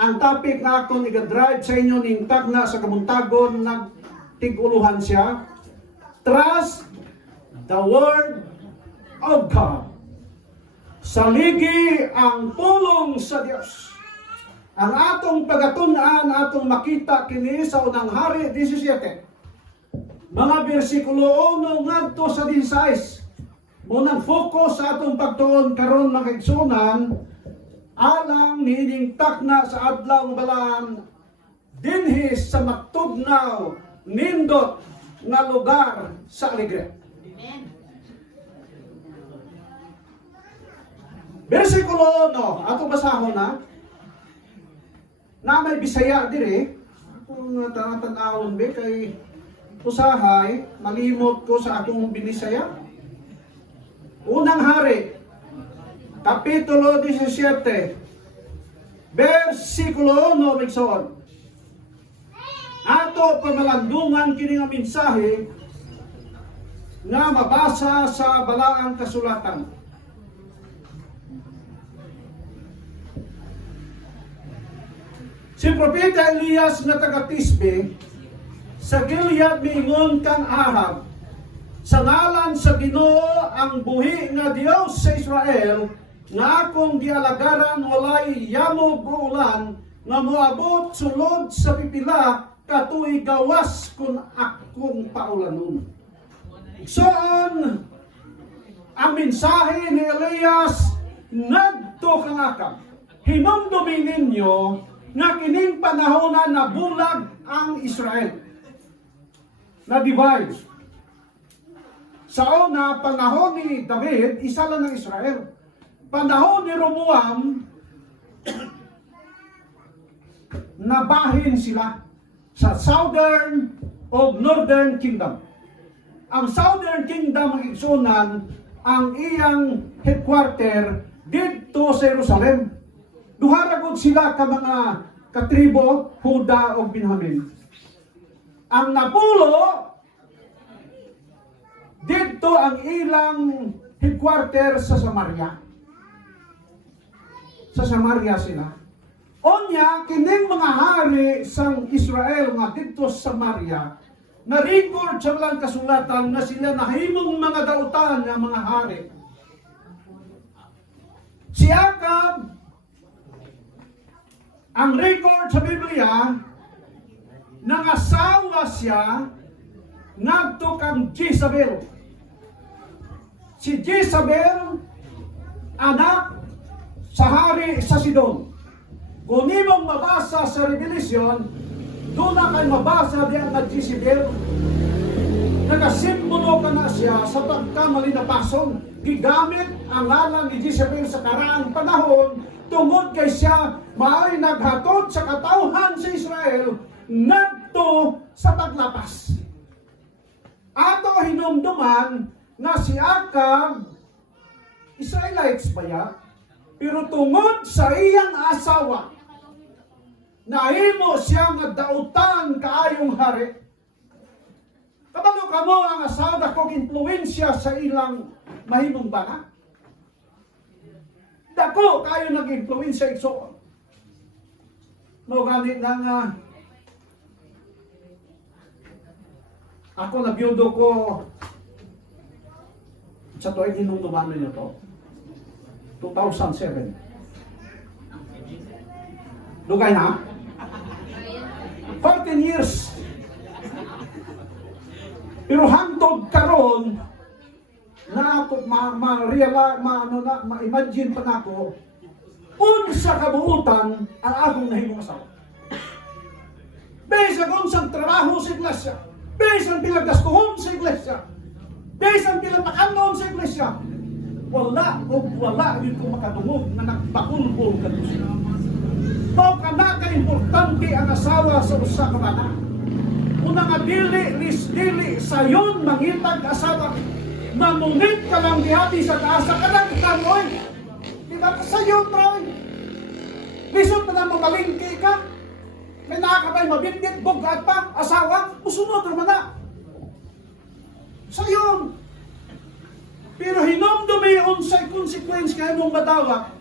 ang topic nga akong iga-drive sa inyo ning tagna sa kamuntagon nagtiguluhan siya. Trust the Word of God. Saligi ang pulong sa Dios. Ang atong pagatun-an, atong makita kini sa unang hari 17. Mga bersikulo 1 ngadto sa 16. Munang focus sa atong pagtuon karon mga igsunan alang nining takna sa adlaw balaan dinhi sa maktugnaw nindot nga lugar sa alegria. Bersikulo 1, ato basahon na may Bisaya dire. Kung tan-awon be kay usahay malimot ko sa akong binisaya. Unang hari Kapitulo 17, versikulo 1, migsoon. Ato pamalandungan kini nga mensahe nga mabasa sa balaang kasulatan. Si Propeta Elias nga taga Tisbe sa Gilead miingon kang Ahab, sa ngalan sa Ginoo ang buhi nga Dios sa Israel, nga akong gialagaran walay yamog o ulan, nga moabot sulod sa pipila katuig gawas kun akong paulanon. Soon ang mensahe ni Elias ngadto kang akam. Hinumdumin ninyo nga kining panahonan na bulag ang Israel. Na-divide. Sa una, panahon ni David, isa lang ng Israel. Panahon ni Roboam, nabahin sila sa Southern o Northern Kingdom. Ang Southern Kingdom ang igsunan, ang iyang headquarter dito sa Jerusalem. Duharagod sila ka mga katribo, Huda o Benjamin. Ang napulo, dito ang ilang headquarter sa Samaria. Sa Samaria sila. Onya, kining mga hari sang Israel nga dito sa Samaria, na-record sa walang kasulatan na sila nahimong mga dautan ng mga hari. Si Akab, ang record sa Biblia, nangasawa siya ngadto kang Jezabel. Si Jezabel, anak sa hari sa Sidon. Kung imong mabasa sa Revelation, doon na kayo mabasa diyan na Jezebel. Nagasimbolo ka na siya sa pagkamali na pason. Gigamit ang ngalan ni Jezebel sa karaang panahon tungod kay siya maay naghatod sa katawhan sa Israel ngadto sa paglapas. Ato hinumduman nga si Akab Israelites ba ya? Pero tungod sa iyang asawa, nahimo siya nga dautan kaayong hari. Kabalo ka mo ang asawa kong influensya sa ilang mahimong bana? Dako kayo nag-influensya igsoon. No ganit na nga ako nabiyudo ko sa tuwing hinungduman ninyo to. 2007. Lugay na? 14 years. Pero hantod karon na ako ma-imagine pa nako unsa kabuutan ang akong nahimong asawa. Besa kung sa trabaho sa iglesia, besa ang pinagdastuhon sa iglesia, besa ang pinagpakanon sa iglesia, wala yun kung makadungog na nagpakulbol ka doon siya. Mao ka na ka-importante ang asawa sa usa ka bana. Una nga dili sa yon mangitag asawa. Mamungit ka lang dihati sa taasa ka lang ikamoy. Di ba sa iyo, Troy? Lisod pa na mamalingki ka. May nakakabay mabindit, bugat pa, asawa, usunod naman na. Sa iyo. Pero hinomdumi unsay consequence kayo mong madawa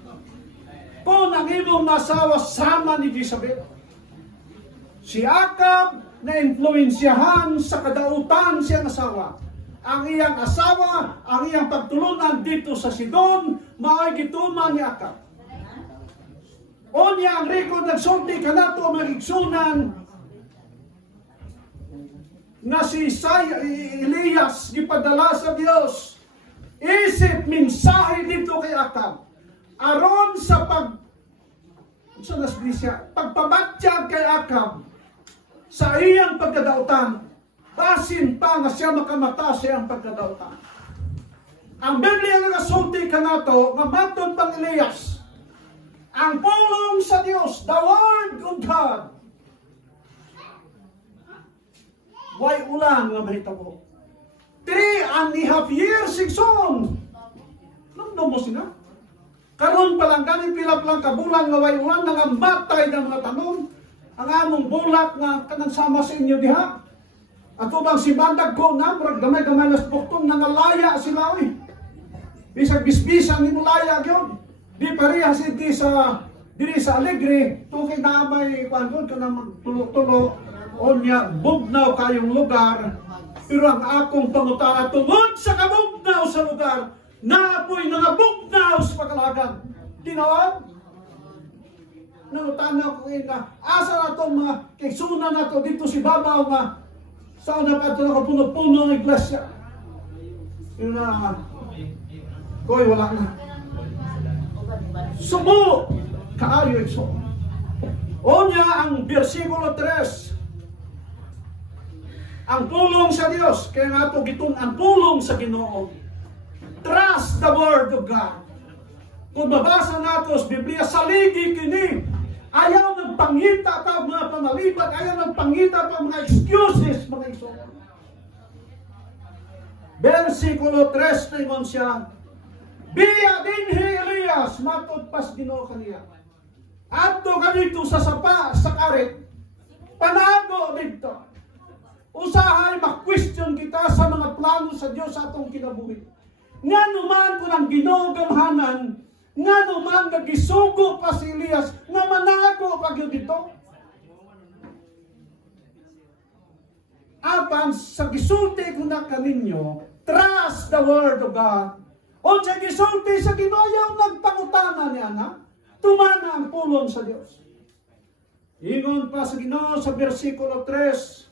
kung ang imong masawa sama ni Jezebel. Si Akab na influensyahan sa kadautan siyang asawa. Ang iyang asawa, ang iyang pagtulunan dito sa Sidon, maay gituman ni Akab. O niya ang record nagsulti ka na ito magigsunan na si Elias gipadala sa Diyos. Isip mensahe dito kay Akab. Aron sa pagpabatyag kay Akab sa iyang pagkadautan, basin pa nga siya makamata sa iyang pagkadautan. Ang Biblia nga nasulti ka na ito, nga matod pang Elias, ang pulong sa Diyos, the Word of God, way ulan nga mahitabo. 3.5 years sigson. Nandun mo sila. Karon pa lang ganit pilap lang kabulan nga way ulan nga matay ng mga tanom. Ang among bulak nga kanang sama sa inyo diha. Ako bang si bandag ko na murag gamay-gamay nas buktong nangalaya sila oy. Bisag bisbisan ni mulaya gyud. Di pareha si diri sa Alegre tukay na may kuan ka na magtulo-tulo. Onya, bugnaw kayong lugar, pero ang akong pangutana tungod sa kabugnaw sa lugar, naapoy nga bugnaw sa pagkalagan. Tinood? Nangutana ko na, asa na itong mga kaisunan na ito dito si Babaw nga, saan na pa ito nakapuno-puno ng iglesia? Yun na, koy, wala na. Subo! Kaayo ito. Onya, ang versikulo 3, ang pulong sa Diyos, kaya nga ito gitong ang pulong sa Ginoo. Trust the Word of God. Kung mabasa nato sa Biblia, saligi kini. Ayaw nagpangita pa mga pamalibat, ayaw nagpangita pa mga excuses, mga iso. Versikulo 3, tingon siya, biya dinhi Elias, matod pas Ginoo kaniya. Adto ganito sa sapa, sa karet, panago dito. Usahay mag-question kita sa mga plano sa Diyos sa atong kinabuhi. Nga naman kung ang Ginoo gamhanan, nga naman nagisugo pa si Elias, nga manago pa yun dito. Apan sa gisulti ko na kaninyo, trust the Word of God. O sa gisulti sa Ginoo, yung nagpangutana niya na, tumana ang pulong sa Diyos. Ingon pa sa Ginoo sa versikulo 3,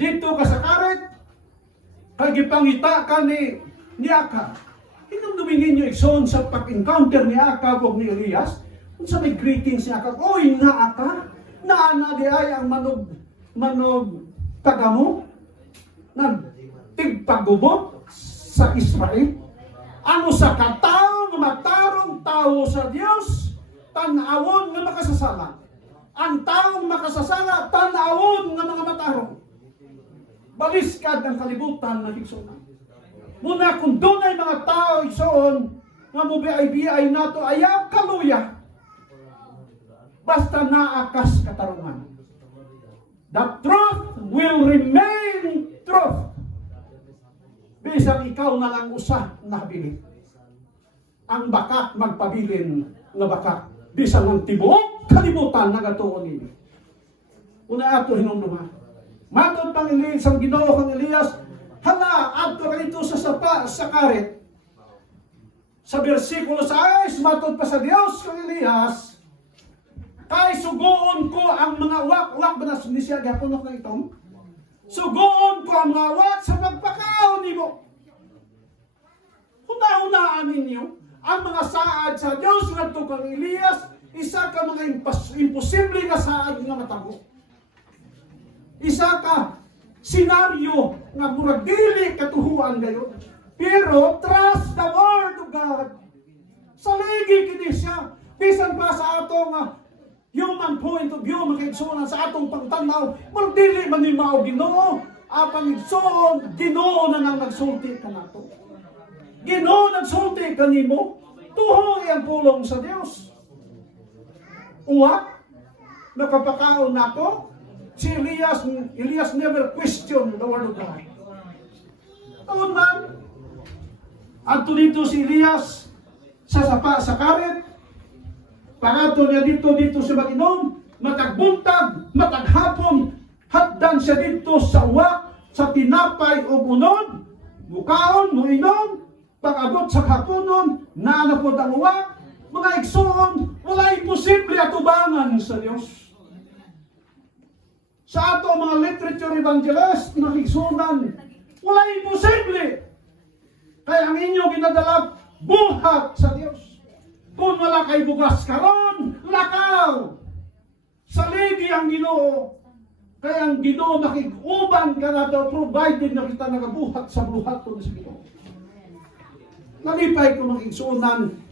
dito ka sa karet, kagipangita ka ni Akab. Inong dumingin nyo ikson sa pag-encounter ni Akab o ni Elias, kung sa may greetings ni Akab, oy na Akab, naana di ay ang manog tagamo, nagtigpagubot sa Israel. Ano sa katao na matarong tao sa Diyos, tanawon nga makasasala. Ang taong makasasala, tanawon nga mga matarong. Baliskad ang kalibutan na igsoon. Muna kung doon ay mga tao igsoon, nga mo biay nato ayaw kaluya. Basta naakas katarungan. The truth will remain truth. Bisang ikaw na lang usa na habilin. Ang bakat magpabilin na bakat. Bisang ang tibuok kalibutan na gatuon nini. Una ato hinumduman. Matod pang Elias, ang Ginoo kang Elias, hala, adto kanito sa sapa, sa karet. Sa versikulo 6, matod pa sa Dios kang Elias, kay sugoon ko ang mga wak ba na siya gapunok na itong? Sugoon ko ang mga wak sa pagpakaon nimo. Una-unaan ninyo, ang mga saad sa Dios nga to kang Elias, isa ka mga imposible nga saad nga matabo. Isa ka senaryo nga murag dili katuhuan gayon. Pero trust the Word of God. Saligi kini siya. Bisan pa sa atong human point of view, makaigsunan sa atong pagtanaw, murag dili man ni mao Ginoo. Apang igsoon, Ginoo na nang nagsulti kanato. Ginoo nagsulti kanimo. Tuhoy ang pulong sa Dios. Uwa, nakapakaon nako. Si Elias never questioned the Word of God. Noon man, at dito si Elias, sa sapa sa karet, pangato niya dito sa mag-inom, matagbuntag, mataghapon, hatdan siya dito sa uwak, sa tinapay o unod, mukaon, muinom, pag-abot sa hapunon, naanapod ang uwak, mga igsoon, wala imposible atubangan sa Diyos. Sa ato mga literature evangelist, mga igsunan, wala imposible. Kaya ang inyo ginadala buhat sa Diyos. Kung wala kay bugas karon, lakaw. Saligi ang Ginoo. Kaya ang Ginoo makig-uban ka na daw, provided na kita nagabuhat sa buhat ko sa Ginoo. Nalipay ko ng igsunan,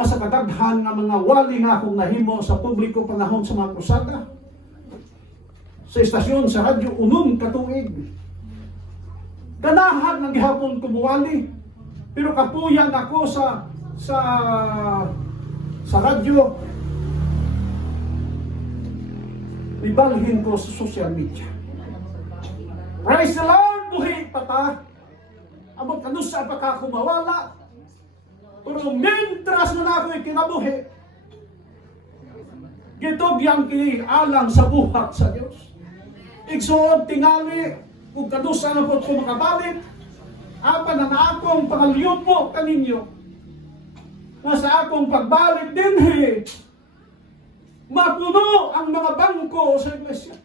sa kadaghan nga mga wali nga akong nahimo sa publiko panahon sa mga krusada. Sa estasyon, sa radyo, unom katuig. Ganahan ng gihapon kumuwali. Pero kapuyan ako sa radyo. Ibalhin ko sa social media. Praise the Lord! Buhi pata! Abot kanusa pa ka kumawala. Pero mentras na ako'y kinabuhi, gitugyang alang sa buhat sa Diyos. Igsuon tingali, kung kanusa na po ko makabalik, apa na akong pangalyupo kaninyo, na sa akong pagbalik din, mapuno ang mga bangko sa iglesia.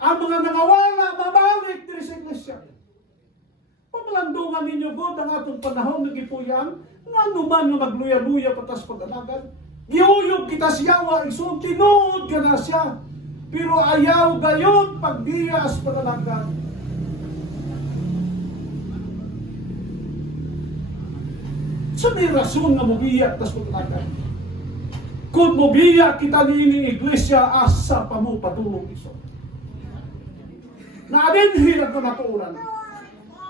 Ang mga nangawala, mabalik din sa iglesia. Pamalandungan ninyo po ang atong panahon na gipuyan, nga naman nga magluya-luya patas pag-alagan. Giuyog kita siyawa, iso, tinuod ka na siya. Pero ayaw gayon pagdiyas pag-alagan. So may rason nga mubiyak tas pag-alagan. Kung mubiyak kita ni iglesia, asa pa mo patulong iso. Naadinhi ang kamatuuran.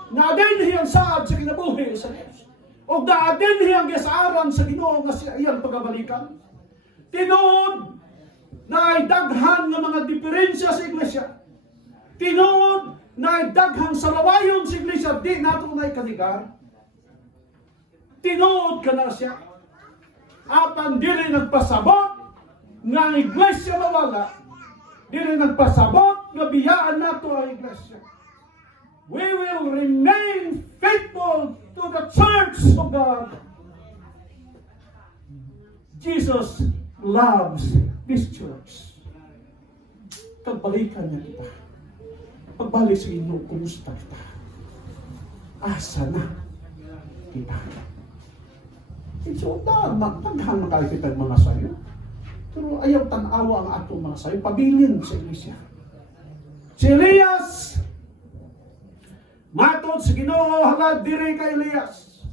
Naadinhi ang saad sa kinabuhi sa Diyos. O naadinhi ang gasaaran sa Ginoo nga siya iyang pagabalikan. Tinuod na ay daghan ng mga diferensya sa iglesia. Tinuod na ay daghan sa lawayon sa iglesia, di nato na ikanigar. Tinuod ka na siya. Apan dili nagpasabot nga ang iglesia mawala. Dili nagpasabot nga biyaan nato ang iglesia. We will remain faithful to the church of God. Jesus loves this church. Pagbalikan niya kita. Pagbalik sa inyo, kumusta kita? Asa na kita? So, magpaghan makalipitan mga sayo. Pero ayaw tanawa ang atong mga sayo. Pabilin sa iglesia. Si Elias, matod sa Ginoo, halad dire kay Elias.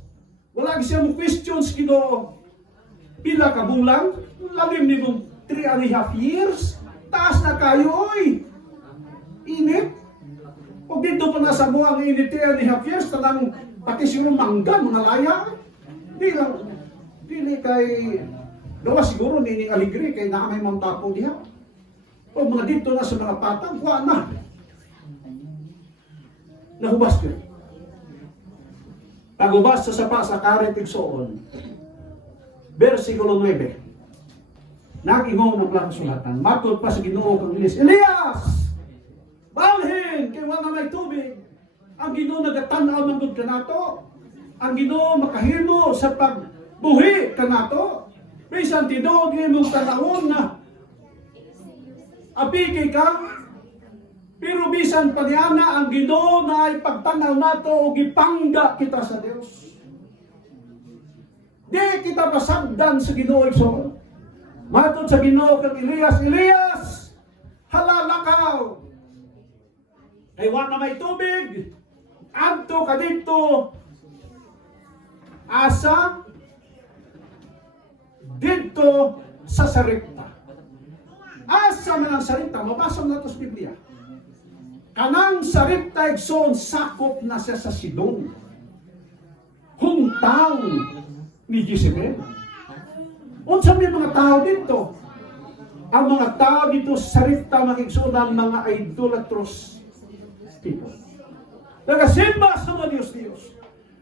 Wala siya mo question sa Ginoo. Pila ka bulan, labim ni mong 3.5 years. Taas na kayo, oy. Init. Kung dito pa nasa mo ang init 3.5 years, tanang pati siguro mangga, mga laya. Dili kay gawa siguro nining aligri kay na may mamtapo diha. O mga dito na sa mga patang, kuha na. Nahubas ko. Pagubas sa sapa sa karet igsoon. Versikulo 9. Nag-ingon ng lang sulatan. Matod pa sa Ginoo kang Elias. Elias! Balhin! Kay wala may tubig. Ang Ginoo nagatanaw ng good kanato. Ang Ginoo makahimo sa pagbuhi kanato. Bisan tinuod nga mong tanawon na apiki ka. Pero bisan paniana ang Ginoo na ay pagtanaw nato o gipangga kita sa Dios. Di kita pasagdan sa Ginoo igsoon. Matod sa Ginoo kang Elias, Elias, halalakaw. Ay wa na may tubig. Adto ka dito. Asa dito sa Sarepta. Asa man ang Sarepta, mabasa nato sa Biblia. Kanang Sarepta igsoon sakop na siya sa Sidon. Humtang ni Jezebel. Unsa may mga tao dito? Ang mga tao dito sa Sarepta magigsoon ang mga idolatrous people. Nagasimba sa mga Diyos.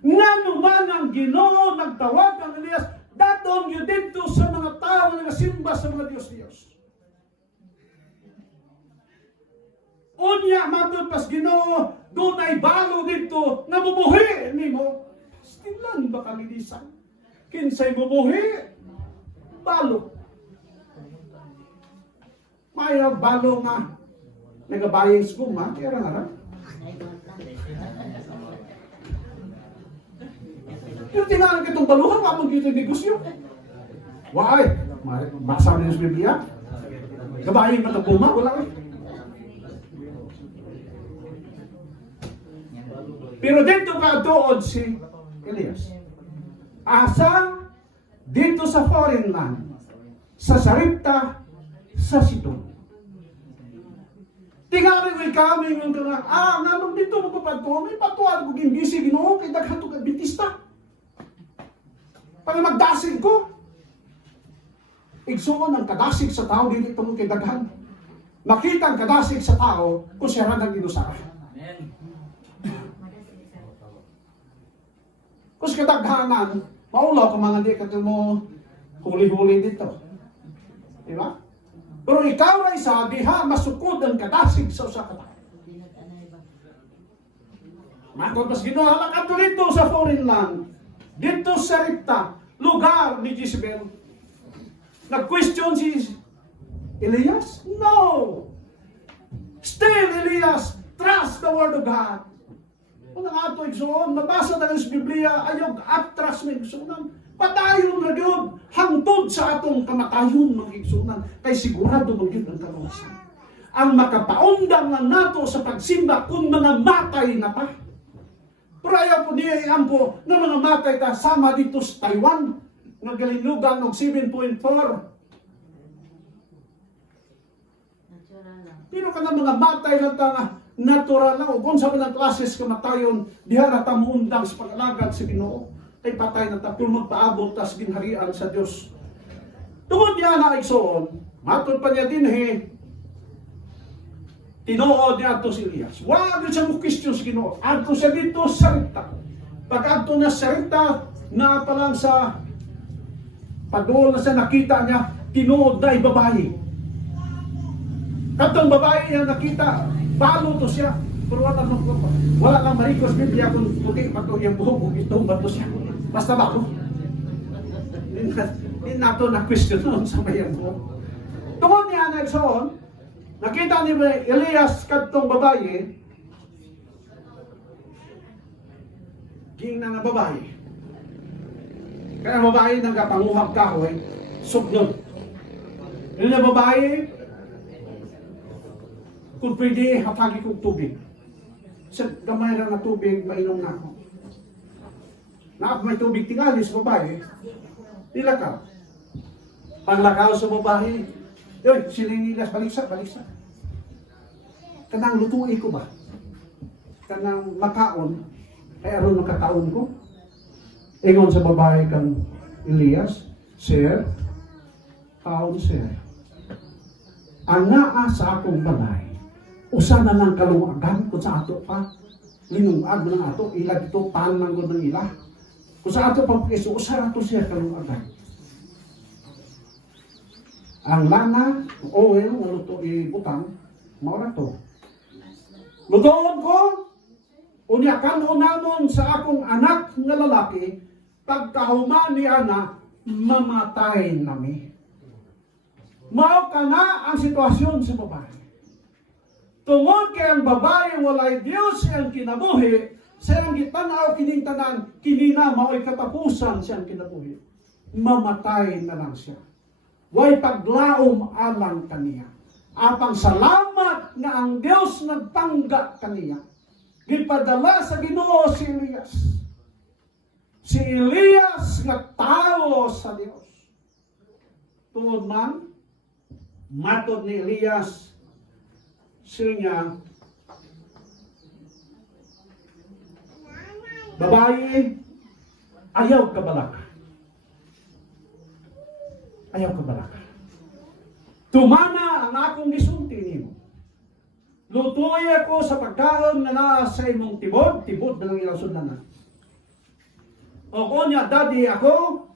Ngano man ang Ginoo nagtawag kang Elias, daton yun dito sa mga tao na nagasimba sa mga Diyos-Diyos. Unya, matod pas Ginoo, doon ay balo dito, nabubuhi nimo. Stilan ba kalinisan? Kinsay bubuhi, balo. Maya balo nga, nagabayang skuma, kaya nga. Pero tinalang kitong baluhan, kapag kita negosyo. Why? Basa rin sa Biblia. Kabahin ba ito puma? Wala eh. Pero dito ka doon si Elias. Asa dito sa foreign land, sa Saripta, sa Sidon. Tingarin mo kami yung kanya, naman dito magpapadto, may patuwad ko gimbisi, Ginoo, kay daghan to ka Bintista. Para magdasig ko. Igsuon ang kadasig sa tao, dili ito mo kay daghan. Makita ang kadasig sa tao, kung siya rin ang inusara. Amen. Kung sa kadaghanan, maulaw kung mga di ka mo huli-huli dito. Diba? Pero ikaw ay sabi, masukod ang kadasig sa usa ka tao. Makot mas ginawa ka dito sa foreign land, dito sa Ripta, lugar ni Jezebel. Nag-question si Elias? No! Still, Elias, trust the word of God. Kung nga ito, igsoon, mabasa na sa Biblia, ayaw atras na igsoonan. Patayon na yun, hangtod sa atong kamatayon ng igsoonan, kay sigurado ng yun ang kaluwasan. Ang makapaundang na nato sa pagsimba kung mga matay na pa. Pero ayaw po niya iampo na mga matay ta sama dito sa Taiwan, nagalinugan ng 7.4. Pero ka na mga matay lang ta nga, natural lang, o kung sa mga klases kamatayon, diha na tamuundang sa pag-alagad sa Ginoo, ay patay na tapos magpaabot tas ginharian sa Diyos. Tungod niya na igsoon, matod pa niya din tinuod niya ito si Elias. Wag siya mo question sa Ginoo. Adto siya dito sa Ripta. Pag adto na sa Ripta, na pa lang sa pagduol na siya, nakita niya, tinuod na ibabayi. Katong babae niya nakita, balo to siya. Pero wala kang marikos Biblia kung puti pa to yung buhok, kung itong bato siya. Basta balo. Hindi nato na question noon sa mayang buhok. Tungod niya na igsoon, nakita ni Elias kadtong babae, king na nga babae. Kaya babae nang kapanguhap kahoy, sugnod. Yun na babae, kung pwede, hatagi kong tubig. Sa gamay na tubig, mainom na ako. May tubig tingali sa babae, nilakaw. Panglakaw sa babae, yoy, sininilas, baliksa. Kanang lutuin ko ba? Kanang makaon, ay aron makakaon ko? Ingon sa babae kang Elias, Sir, kaon sir. Ang naa sa akong balay, usa na lang kalungagan kung sa ato pa, linungag ng ato, ilag ito, pan lang ng ila. Kung sa ato pa piso, usa ato siya kalungagan. Ang lana, oil, maluto ibutang, maura to. Lutoon ko, unya kanunamon sa akong anak nga lalaki, pagkahuman ni Ana, mamatay nami. Mao ka na ang sitwasyon sa babae. Tungod kay ang babae walay Dios siyang kinabuhi, siyang gitanaw kining tanan, kinina mao'y katapusan siyang kinabuhi. Mamatay na lang siya. Way paglaom alang kaniya. Apang salamat nga ang Dios nagpangga kaniya. Gipadala sa Ginoo si Elias. Si Elias nga tao sa Dios. Tungod man, matod ni Elias, siya babae, ayaw ka balaka. Ayaw ka balaka. Tumana ang akong gisulti nimo. Lutoy ako sa pagkaon na naa sa imong tibod na lang ilang sundanan. O niya, daddy ako.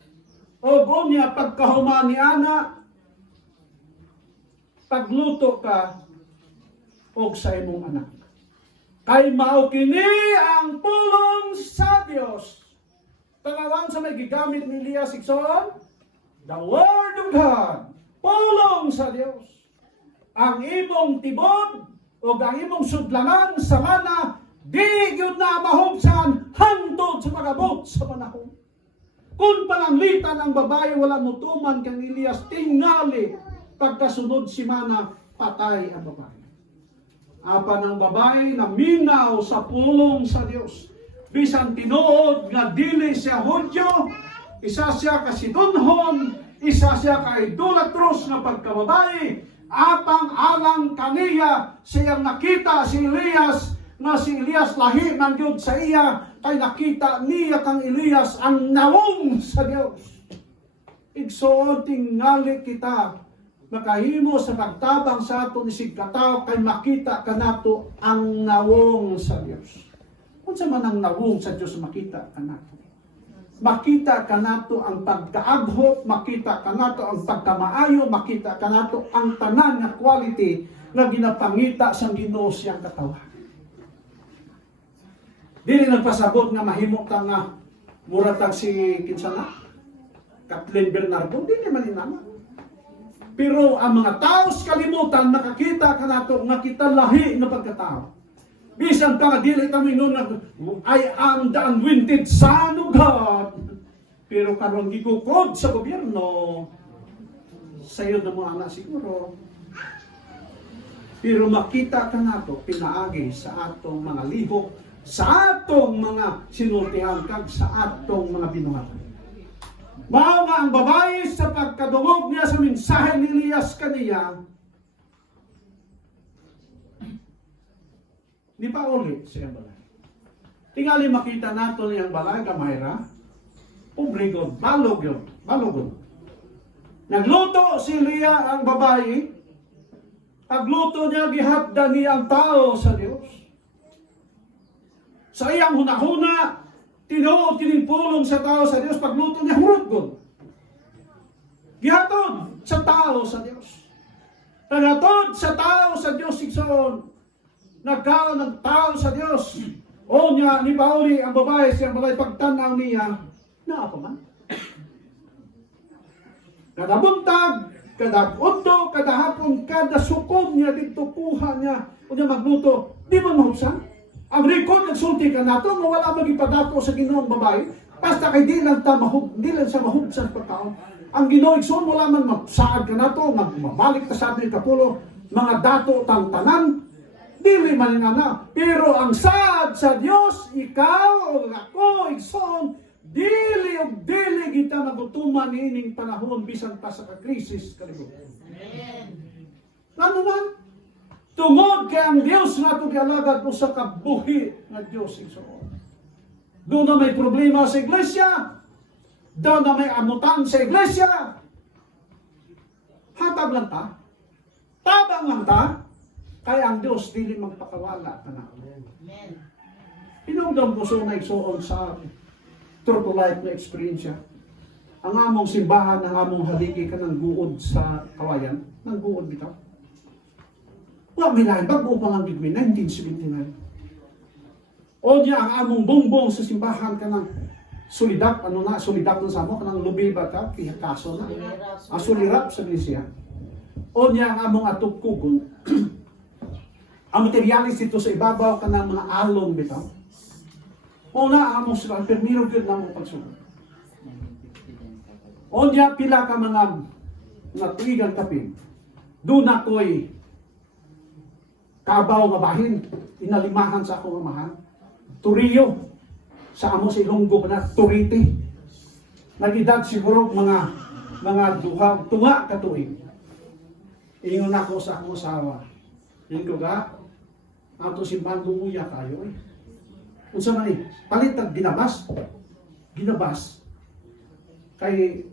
O niya, pagkahuman ni ana, pagluto ka, o sa imong anak. Kay mao kini ang pulong sa Dios. Tanawan sa may gigamit ni Elias Sigson, the Word of God. Pulong sa Dios. Ang imong tibod o ang imong sudlangan sa mana, di yun na mahugsan hangtod sa pagabot sa panahon. Kung palanglitan ang babae, wala mutuman kang Elias, tingali pagkasunod si mana, patay ang babae. Apa ng babae na minaw sa pulong sa Dios. Bisan tinuod nga dili siya Hudyo, isa siya kasidunhon, isa siya ka-idolatros na pagkababae, apang alang kaniya siyang nakita si Elias, na si Elias lahi ng Diyod sa iya, kay nakita niya kang Elias ang nawong sa Dios. Igsoon tingali kita, makahimo sa pagtabang sa ato ni sigkataw, kay makita kanato ang nawong sa Dios. Kung sa man ang nawong sa Dios, makita kanato. Makita kanato ang pagkaaghot, makita kanato ang pagkamaayo, makita kanato ang tanan nga quality nga ginapangita sa Ginoo siyang katawan. Dili nagpasabot nga mahimo ka nga muratag si kinsana Kathleen Bernardo, dili man inama. Pero ang mga tao sa kalimutan, nakakita ka na ito, nga kita lahi na pagkatao. Bisan pa nga dili kami noon, I am the anointed Son of God. Pero karon gikukod sa gobyerno, sayo na mga anak siguro. Pero makita ka na ito, pinaagi sa atong mga lihok, sa atong mga sinultihan, kag sa atong mga binuhatan. Mao nga ang babae sa pagkadungog niya sa mensahe ni Elias kaniya, di pa ulit siya balay. Tingali makita nato niyang balay, Kamayra, publiko, balog yun, balog. Nagluto si Elia ang babae, pagluto niya, gihapda niya ang tao sa Diyos. Sa iyang hunahuna, tinuod kining pulong sa tao sa Dios, pagluto niya hurot. Gihatod sa tao sa Dios. Nagatod sa tao sa Dios, Sigson. Nagkaon ng tao sa Dios. O niya, ni Pauli, ang babae, siyang balay, pagtanaw niya, na ako man. Kada buntag, kada udto, kada hapon, kada sukom niya, dito kuha niya, o niya magluto, di man mahubsan. Ang record nagsulti ka nato, nga wala magipadato sa Ginoong babae, basta kay di lang sa mahugsan pagkaon. Ang Ginoo igsoon, wala man magsaad ka nato, magbalik ta sa atin kapulo, mga dato tang tanan, dili man na. Pero ang saad sa Dios, ikaw o ako igsoon, dili o dili kita nagutuman ining panahon bisan pa sa krisis kalibutan. Ano man? Tungod kay ang Dios nga ito kialagad mo sa kabuhi nga Diyos igsoon. Doon na may problema sa iglesia, doon na may amutan sa iglesia, hatag lang ta, tabang lang ta, kaya ang Diyos dili magpakawala ka na. Pinagdang ko so na igsoon sa true to life na experience. Ang among simbahan, ang among haligi ka ng guod sa kawayan, ng guod bitaw. Wala may bago pa lang bigwin, 1979. O niya ang among bongbong sa simbahan ka ng solidak, solidak ng samo, ka ng lubi ba ka, kaso na. Ang sulirap sa iglesia. O niya ang among atupkugon. Ang materialis dito sa ibabaw ka ng mga along bitaw. O na ang among sila, permiro yun na mong pagsugot. O niya pila ka mga tuigang kapin. Doon ako'y kabaw nga bahin, inalimahan sa akong amahan. Turiyo, sa amo sa Ilonggo na, turiti. Nag-edad siguro mga duha, tunga katuig. Ingon ako sa akong asawa. Ingon ko ga, ato si Bandong uya kayo eh. Unsa man eh, palit ang ginabas. Ginabas. Kay,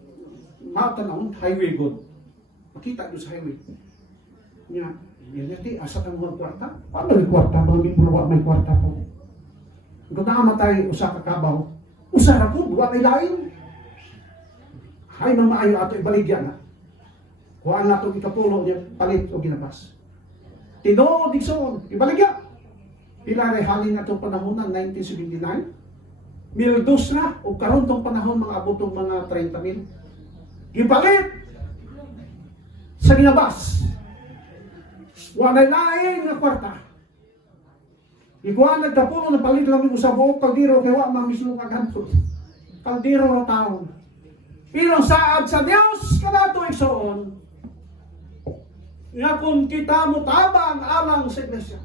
matanawon, highway good. Makita doon sa highway. Nga, Yati, asa kang mga kwarta? Paano may kwarta? Mga may kwarta po. Kung nakamatay usa ka kabaw, Usara po, wa kay lain. Ay mamaayo ato ibaligyan na. Kuhaan nato ikapulo niya palit o ginabas. Tinuod igsoon, ibaligyan. Pila ray halin atong panahon ng 1979. 1,200 na o karon tong panahon mga abotong mga 30,000. Ipalit sa ginabas. Wa na lain nga kwarta. Ikuha nagtapulo na palit lang yung usab buok kaldero kay wa mamislo kaganto. Kaldero ra taon. Pero saad sa Dios kanato igsoon. Nga kung kita mo tabang alang sa iglesia.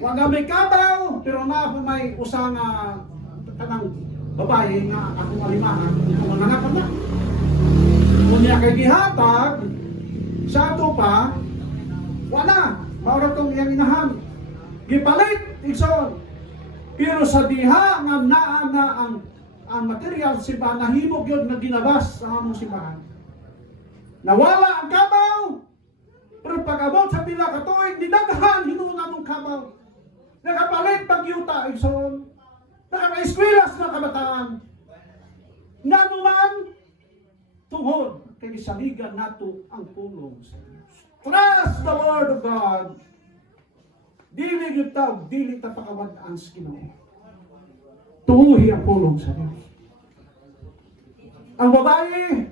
Wa nga may kabaw pero na may usang kanang babae nga akong alimahan kung anak na. Kung niya kay gihatag sa ato pa wala maura tong iyang inahan. Gipalit igsoon. Pero sa diha nga naa na ang material simbahan nahimog yun na ginabas sa among simbahan. Nawala ang kabaw. Pero pag-abot sa pila ka tuig, dinaghan hinuna mong kabaw. Nakapalit pagyuta igsoon. Nakaka-eskwela's na kabataan. Nanuman tungod kay saligan nato ang pulong sa Diyos. Trust the Word of God. Dili yung tawag, dili ta pakawad-an sa Ginoo. Tuhi ang pulong sa Diyos. Ang babae,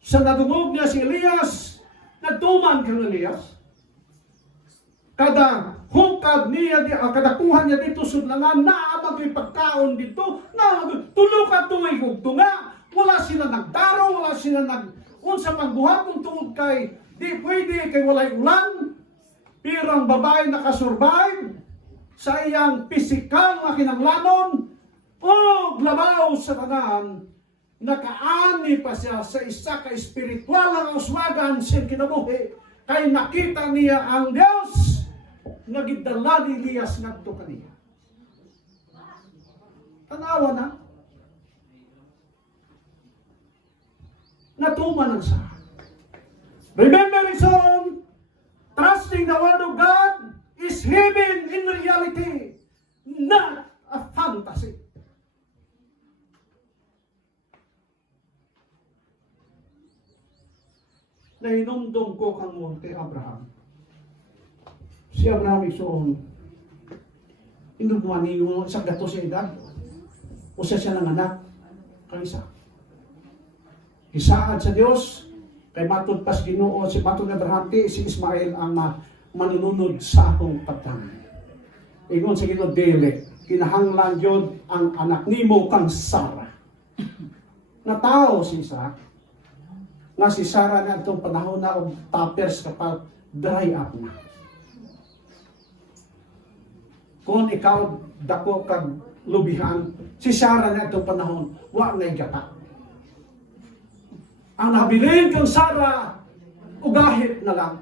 sa nadungog niya si Elias, nagtuman kang Elias. Kada hukad niya, kadakuhan niya dito sudlangan, naamag yung pagkaon dito, tulog ka tuwig ug tunga, wala sila nagdaro, wala sila unsa pagbuhaton tungod kay, di pwede kay walay ulan, pero ang babae nakasurvive sa iyang pisikal na kinanglanon o labaw sa tanan, nakaani pa siya sa isa ka espiritual na uswagan siyang kinabuhi kay nakita niya ang Diyos nga gidala ni Elias ngadto kaniya. Tanawa na. Natuman ang sa. Remember his own. Trusting the Word of God is living in reality, not a fantasy. Nainumdum ko kang mo kay Abraham. Si Abraham igsoon, inugman niyo sa gato sa edad. O siya nanganak kay isa. Isaad sa Dios, kay matod pas Ginoo si matod Abraham si Ismael ang manununod sa akong pagtangan. Ingon sa Ginoo dili, kinahanglan jud ang anak nimo kang Sara. Natao si Isaac, nga si Sara na itong panahon na og tapers kapag dry up na. Kung ikaw dako kag lubihan, si Sara na itong panahon, wa na'y gata. Ang nabilin kang Sara, ugahit na lang.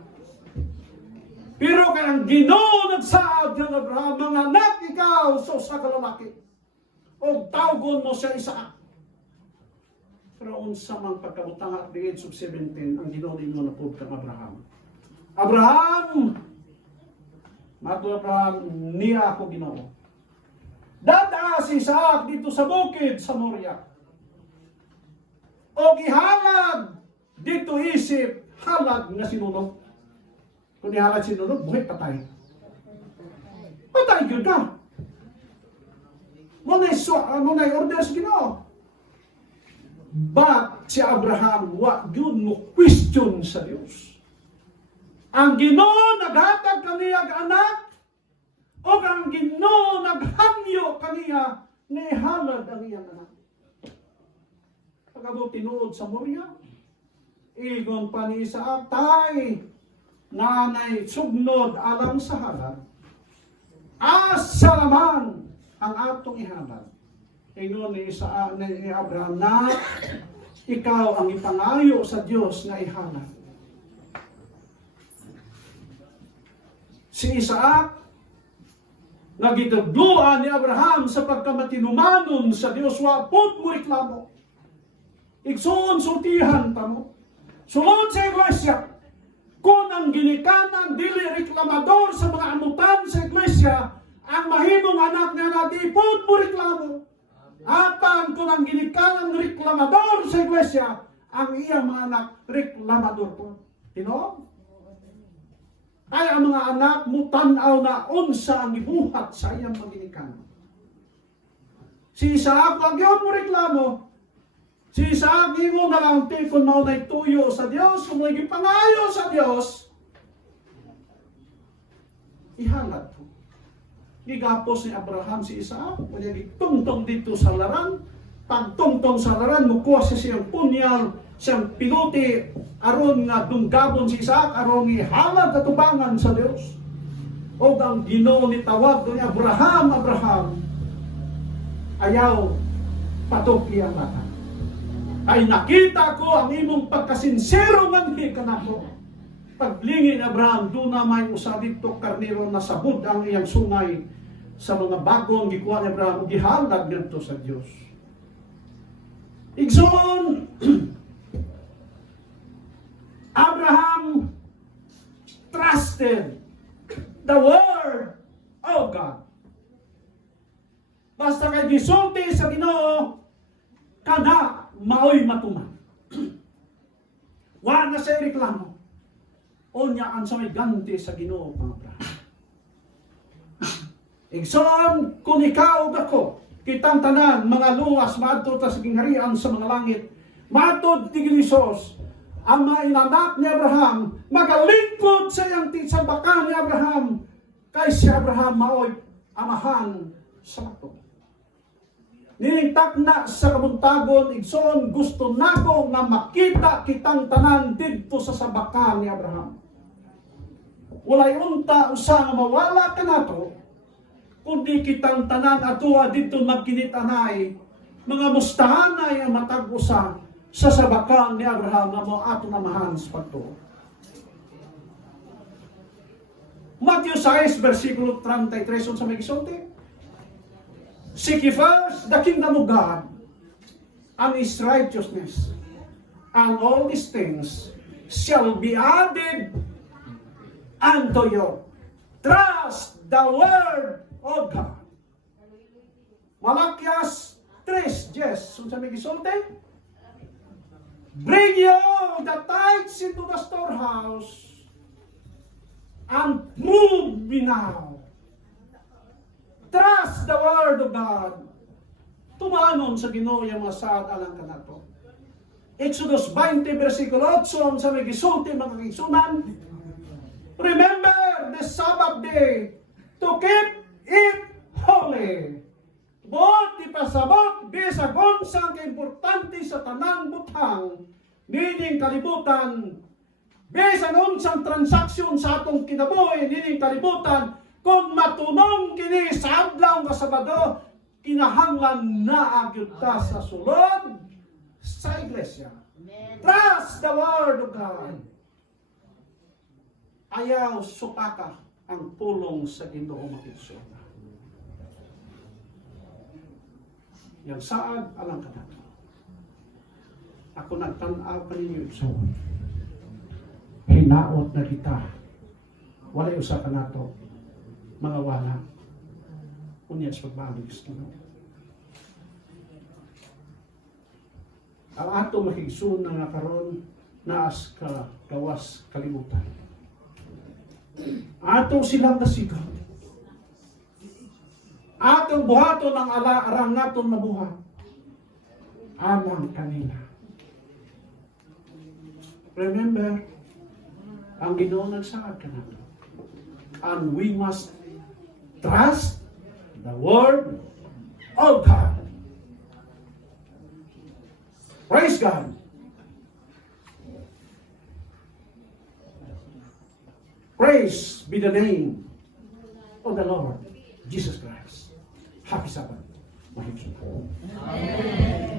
Pero kay ang Ginoo nagsaad ng Abraham, mga anak ikaw sa kalalaki. O tawgon mo siya Isaac. Pero unsa mang pagkabutang at the age of 17, ang Ginoo ninyo na po kang Abraham. Abraham! Mato Abraham, niya ako Ginoo. Dada si Isaac dito sa bukid sa Moria. O gihalad dito isip halad nga sinunog. Kung ihalad sinunog, buhay patay. Patay yun ka. Muna'y order sa Ginoo. But si Abraham, wa yun mo question sa Diyos. Ang Ginoo naghatag kaniya anak, o ang Ginoo naghanyo kaniya na ihalad ang iyang anak. Pagkabot tinuod sa Moria, igon pa ni Isaac, tay, nanay sugnod alang sa halad. Asa naman ang atong ihalad. Ingon ni Isaac, ni Abraham, na ikaw ang ipangayo sa Diyos na ihalad. Si Isaac, nagitagduan ni Abraham sa pagkamatinumanon sa Diyos, wapot mo reklamo. Igsoon sultihan ta mo. Sulod sa iglesia, kung ang ginikanan dili reklamador sa mga amutan sa iglesia, ang mahimong anak niya na di po reklamo. Apan kung ang ginikanan reklamador sa iglesia, ang iyang mga anak reklamador po. Tino? Ay ang mga anak mo tanaw na unsa ang ibuhat sa iyang maginikanan. Si Isaac, wag yun mo reklamo. Si Isaac, mo na lang kung maunay tuyo sa Diyos, kung may pangayo sa Diyos, ihalat ko. Gigapos ni Abraham si Isaac, kanya gitungtong dito sa laran, pagtungtong sa laran, mukuha siya siyang punyal, siyang pinuti, aron nga dunggabon si Isaac, aron ihalat katubangan sa Diyos. O ang Ginoo ni tawag ni Abraham, Abraham, ayaw patuki ang bata. Ay nakita ko ang imong pagkasinsero ng kanako. Paglingi ni Abraham, doon na may usa dito karnero na sabod ang iyang sungay sa mga bagong gikuha ni Abraham, gihalad ngadto sa Dios. Igsoon, Abraham trusted the word of God. Basta kay gisulti sa Ginoo, kada maoy matuman. Wa na siya reklamo. Unya ang sa may ganti sa Ginoo pang Abraham. Igsoon, kung ikaw ako, kitang tanan, mga luwas, maadto ta sa gingharian sa mga langit, maadto tigilisos, ang mga inanak ni Abraham, magalingkod sa iyang tisabakan ni Abraham, kay si Abraham maoy amahan sa bato. Nilingtak na sa kabuntagon, igsoon, gusto nako nga makita kitang tanan dito sa sabakan ni Abraham. Walay unta usa nga mawala ka nato, kundi kitang tanan atua dito magkinitanay, mga mustahanay ang matag-usa sa sabakan ni Abraham nga mo ato namahan sa pagtuo. Matthew 6, versikulo 33, sa may gisulti. Seek ye first the kingdom of God and His righteousness, and all these things shall be added unto you. Trust the word of God. Malakias 3, yes, sa may gisulti. Bring you the tithes into the storehouse, and prove me now. Trust the word of God. Tumanon sa Ginoo yung mga saad alang kanato. Exodus 20, versikulo 8, sa may gisulti mga kigsunan. Remember the Sabbath day to keep it holy. Buot ipasabot bisag unsang kaimportante sa tanang butang nining kalibutan. Bisag unsang transaksyon sa atong kinabuhi nining kalibutan, kung matunong kini sa adlaw nga Sabado, kinahanglan na agyud ta sa sulod sa iglesia. Trust the word of God. Ayaw supaka ang pulong sa Ginoo makigsuon. Yang saad alang kanato. Ako nagtan-aw kaninyo igsoon. Hinaot na kita. Walay usa kanato mga wala. Unya sa pagbalik sa Ginoo. Ang ato makigsuon na karon naas ka gawas kalibutan. Atong silang nasigaw. Atong buhaton ang arang naton mabuhat. Amang kanila. Remember, ang Ginoo nagsaad ka nato. And we must trust the word of God. Praise God. Praise be the name of the Lord Jesus Christ. Happy Sabbath. Amen.